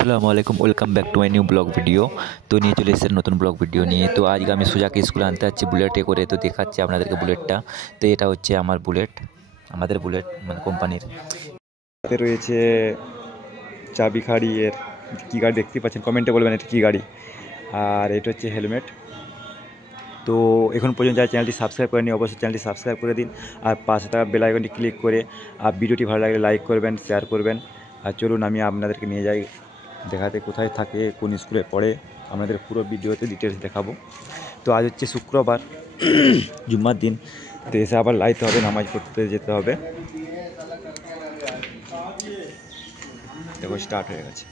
আসসালামু আলাইকুম, welcome back to my new blog video. তো নিয়ে চলে এসেছে নতুন ব্লগ ভিডিও নিয়ে। তো আজকে আমি সোজাকে স্কুলে আনতে যাচ্ছি বুলেটে করে। তো দেখাচ্ছি আপনাদেরকে বুলেটটা। তো এটা হচ্ছে আমার বুলেট, আমাদের বুলেট মানে কোম্পানির। হাতে রয়েছে চাবি খাড়ি। এর কী গাড়ি দেখতে পাচ্ছেন, কমেন্টে বলবেন এটা কী গাড়ি। আর এটা হচ্ছে হেলমেট। তো এখন পর্যন্ত যারা চ্যানেলটি সাবস্ক্রাইব করেনি অবশ্যই চ্যানেলটি সাবস্ক্রাইব করে দিন। আর পাশে থাকা বেল আইকনটি ক্লিক করে আর ভিডিওটি ভালো লাগলে লাইক করবেন, শেয়ার করবেন। আর চলুন আমি আপনাদেরকে নিয়ে যাই দেখাতে কোথায় থাকে, কোন স্কুলে পড়ে। আপনাদের পুরো ভিডিওতে ডিটেলস দেখাবো। তো আজ হচ্ছে শুক্রবার, জুম্মার দিন। তো এসে আবার লাইতে হবে, নামাজ পড়তে যেতে হবে। দেখো স্টার্ট হয়ে গেছে।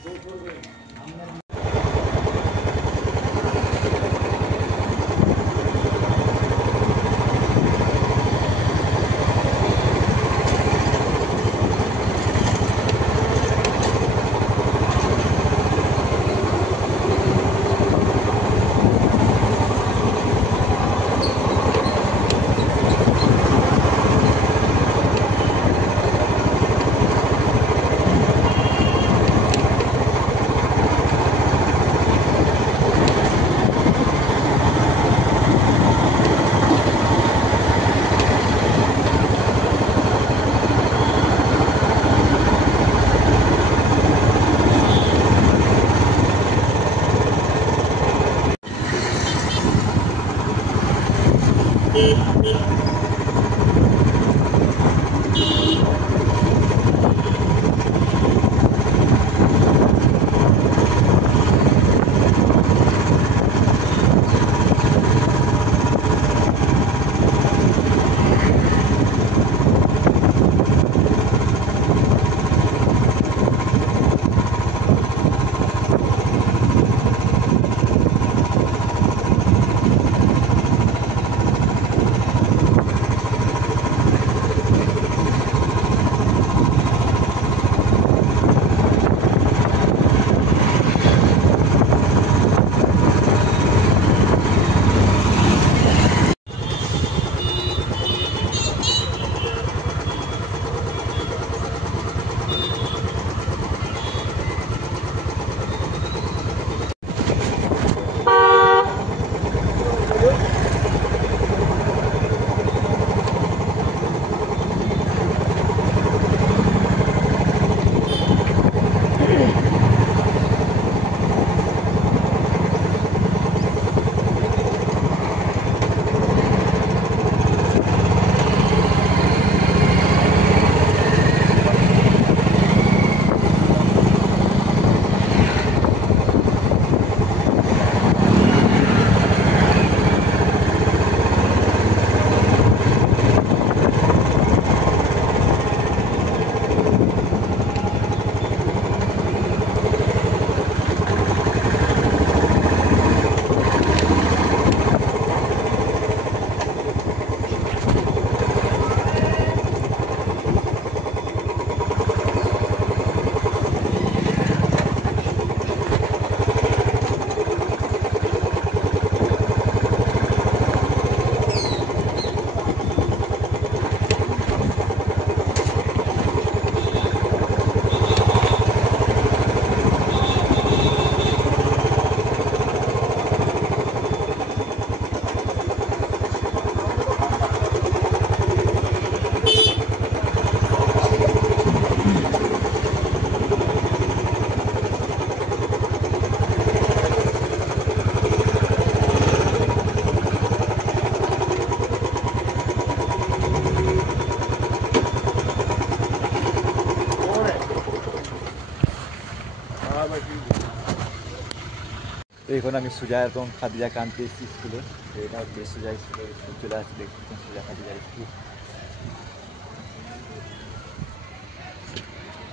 তো এখন আমি সুজা এবং খাদিজাকে আনতে এসেছি স্কুলে। তো এটা হচ্ছে সুজা স্কুলে চলে আসছে, দেখছেন সুজা খাদিজা স্কুল।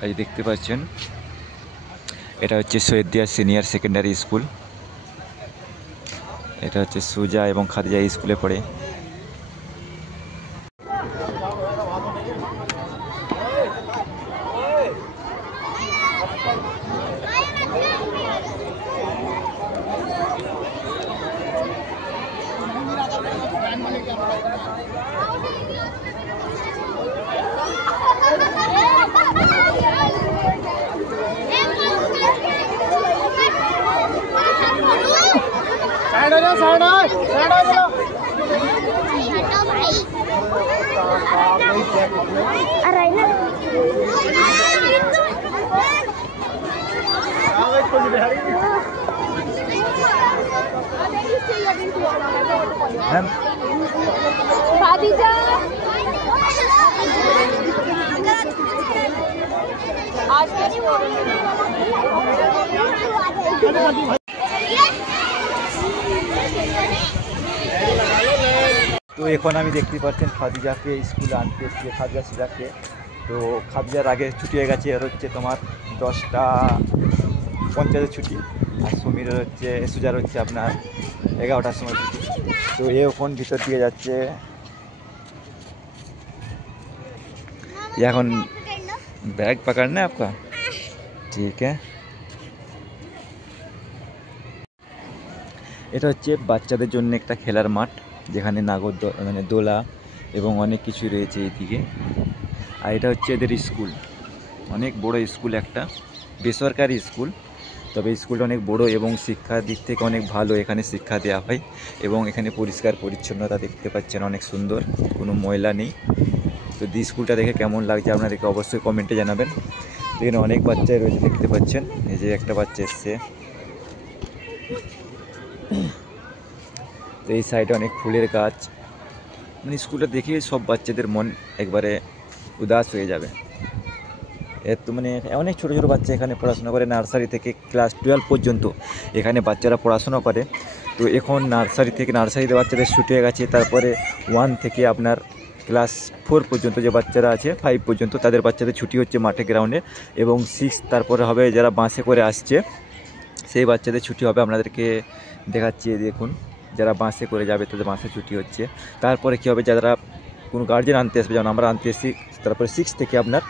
আজ দেখতে পাচ্ছেন এটা হচ্ছে সৈয়দিয়া সিনিয়র সেকেন্ডারি স্কুল। এটা হচ্ছে সুজা এবং খাদিজা স্কুলে পড়ে। তো এখন আমি দেখতে পাচ্ছেন খাদিজাকে স্কুলে আনতে এসেছি, খাদিজা সুজাকে। তো খাদিজার আগে ছুটি হয়ে গেছে, এর হচ্ছে তোমার 10:50 ছুটি, আর সমীরের হচ্ছে সুজার হচ্ছে আপনার 11টার সময় ছুটি। তো এ এখন ভিতর দিয়ে যাচ্ছে, এখন बैग पकड़ना है आपका, ठीक है। এটা হচ্ছে বাচ্চাদের জন্য একটা খেলার মাঠ, যেখানে মানে দোলা এবং অনেক কিছু রয়েছে এইদিকে। আর এটা হচ্ছে এদের স্কুল, অনেক বড় স্কুল, একটা বেসরকারি স্কুল। তবে স্কুলটা অনেক বড় এবং শিক্ষার দিক থেকে অনেক ভালো, এখানে শিক্ষা দেওয়া হয়। এবং এখানে পরিষ্কার পরিচ্ছন্নতা দেখতে পাচ্ছেন, অনেক সুন্দর, কোনো ময়লা নেই। তো স্কুলটা দেখে কেমন লাগছে আপনাদেরকে অবশ্যই কমেন্টে জানাবেন। এখানে অনেক বাচ্চাই রয়েছে দেখতে পাচ্ছেন, এই যে একটা বাচ্চা এসছে। তো এই সাইডে অনেক ফুলের গাছ, মানে স্কুলটা দেখে সব বাচ্চাদের মন একবারে উদাস হয়ে যাবে। এর তো মানে অনেক ছোটো ছোটো বাচ্চা এখানে পড়াশোনা করে, নার্সারি থেকে ক্লাস 12 পর্যন্ত এখানে বাচ্চারা পড়াশোনা করে। তো এখন নার্সারিতে বাচ্চাদের ছুটি হয়ে গেছে, তারপরে 1 থেকে আপনার ক্লাস 4 পর্যন্ত যে বাচ্চারা আছে, 5 পর্যন্ত তাদের বাচ্চাদের ছুটি হচ্ছে মাঠে গ্রাউন্ডে। এবং 6 তারপরে হবে যারা বাসে করে আসছে, সেই বাচ্চাদের ছুটি হবে। আপনাদেরকে দেখাচ্ছি, দেখুন যারা বাসে করে যাবে তাদের বাসে ছুটি হচ্ছে। তারপরে কী হবে, যারা কোনো গার্জেন আনতে আসবে, যেমন আমরা আনতে এসেছি, তারপরে 6 থেকে আপনার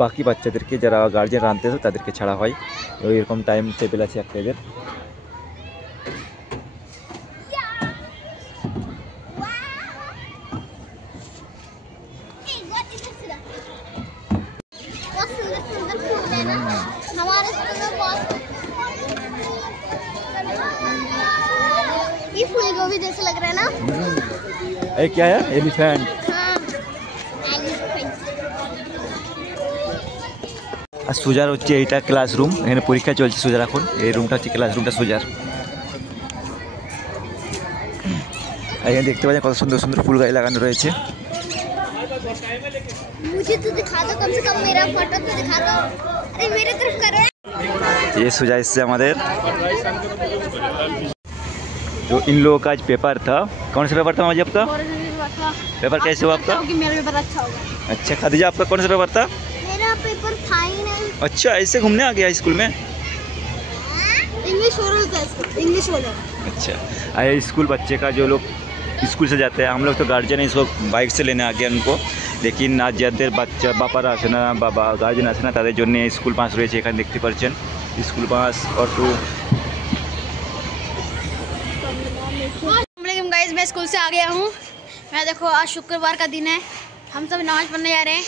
বাকি বাচ্চাদেরকে যারা গার্জেন আনতে আসবে তাদেরকে ছাড়া হয়। এরকম টাইম টেবিল আছে একটা এদের। ये फूल गोभी जैसे लग रहा है ना। ये क्या है, एलिफेंट। हाँ, एलिफेंट। আর সুজার হচ্ছে এইটা ক্লাসরুম, এখানে পরীক্ষা চলছে সুজার এখন। এই রুমটা হচ্ছে ক্লাসরুমটা সুজার। এখানে দেখতে পাচ্ছেন কত সুন্দর সুন্দর ফুল গাছ লাগানো রয়েছে। मुझे तो दिखा दो, कम से कम मेरा फोटो तो दिखा दो। अरे मेरे तरफ करो। ये सुजा इससे हमारे, तो इन लोगों का आज पेपर था। कौन सा पेपर था मुझे आपका? पेपर कैसे हुआ आपका? मेरा पेपर अच्छा होगा। अच्छा खादिजा, आपका कौन सा पेपर था? मेरा पेपर था ही नहीं। अच्छा, ऐसे घूमने आ गया स्कूल में? इंग्लिश ओरल था इसका, इंग्लिश ओरल। अच्छा, आए स्कूल बच्चे का जो लोग स्कूल से जाते हैं, हम लोग तो गार्जियन इसको बाइक से लेने आ गया उनको। लेकिन आज যাদের বাচ্চা বাপারা আসে না, বাবা গার্জেন আসে না, তাদের জন্য স্কুল বাস রয়েছে। এখানে দেখতে পাচ্ছেন স্কুল বাস, অটো। गाइस, मैं स्कूल से आ गया हूँ। मैं देखो आज शुक्रवार का दिन है, हम सब नमाज पढ़ने जा रहे हैं।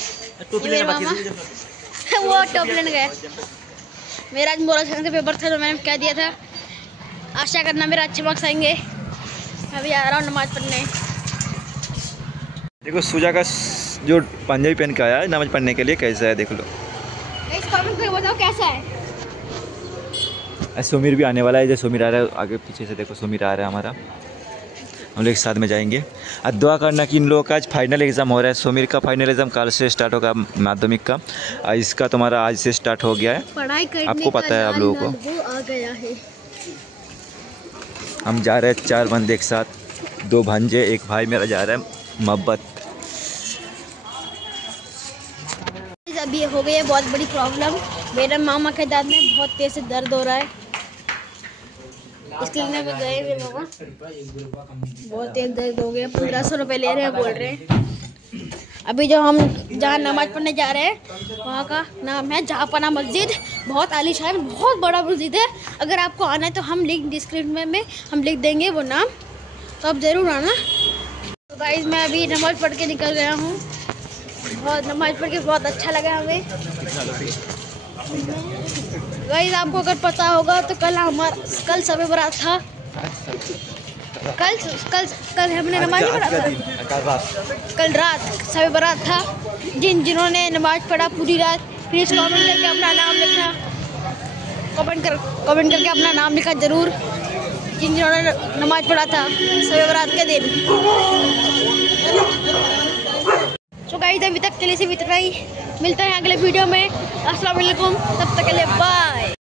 ये मेरे मामा वो टॉप लेने गए। मेरा आज मोरल साइंस का पेपर था, तो मैंने कह दिया था आशा करना मेरा अच्छे मार्क्स आएंगे। मैं भी आ रहा हूँ नमाज पढ़ने। देखो सुजा का जो पंजाबी पहन के आया है नमाज पढ़ने के लिए, कैसा है देख लो। इस कमेंट करके बताओ कैसा है। सुमीर भी आने वाला है, जो सुमीर आ रहा है आगे पीछे से, देखो सुमीर आ रहा है हमारा। हम लोग एक साथ में जाएंगे। और दुआ करना कि इन लोगों का आज फाइनल एग्ज़ाम हो रहा है। सुमीर का फाइनल एग्ज़ाम कल से स्टार्ट होगा, माध्यमिक का। और इसका तुम्हारा आज से स्टार्ट हो गया है, पढ़ाई करने आपको पता है आप लोगों को। वो आ गया है। हम जा रहे हैं 4 बंदे एक साथ, 2 भांजे, एक भाई मेरा जा रहा है मोहब्बत। अभी हो गई है बहुत बड़ी प्रॉब्लम। मेरे मामा के दांत में बहुत तेज से दर्द हो रहा है, इसके लिए भी गए मेरे मामा। बहुत तेज दर्द हो गया, 1500 रुपये ले रहे हैं, बोल रहे हैं। अभी जो हम जहाँ नमाज पढ़ने जा रहे हैं वहाँ का नाम है जहाँपना मस्जिद। बहुत आलीशान, बहुत बड़ा मस्जिद है। अगर आपको आना है तो हम लिंक डिस्क्रिप्शन में हम लिख देंगे वो नाम, तो आप ज़रूर आना। तो गाइस, मैं अभी नमाज पढ़ के निकल गया हूँ। बहुत नमाज पढ़ के बहुत अच्छा लगा हमें। गाइस, आपको अगर पता होगा तो कल शब बारात था। कल कल कल हमने नमाज नहीं पढ़ा था। कल रात शब बारात था। जिन्होंने नमाज पढ़ा पूरी रात, प्लीज़ कमेंट करके अपना नाम लिखना। कमेंट करके अपना नाम लिखा ज़रूर, जिन्होंने नमाज पढ़ा था शब बारात के दिन। तो गाइस अभी तक के लिए सिर्फ इतना ही। मिलते हैं अगले वीडियो में। अस्सलाम वालेकुम, तब तक के लिए बाय।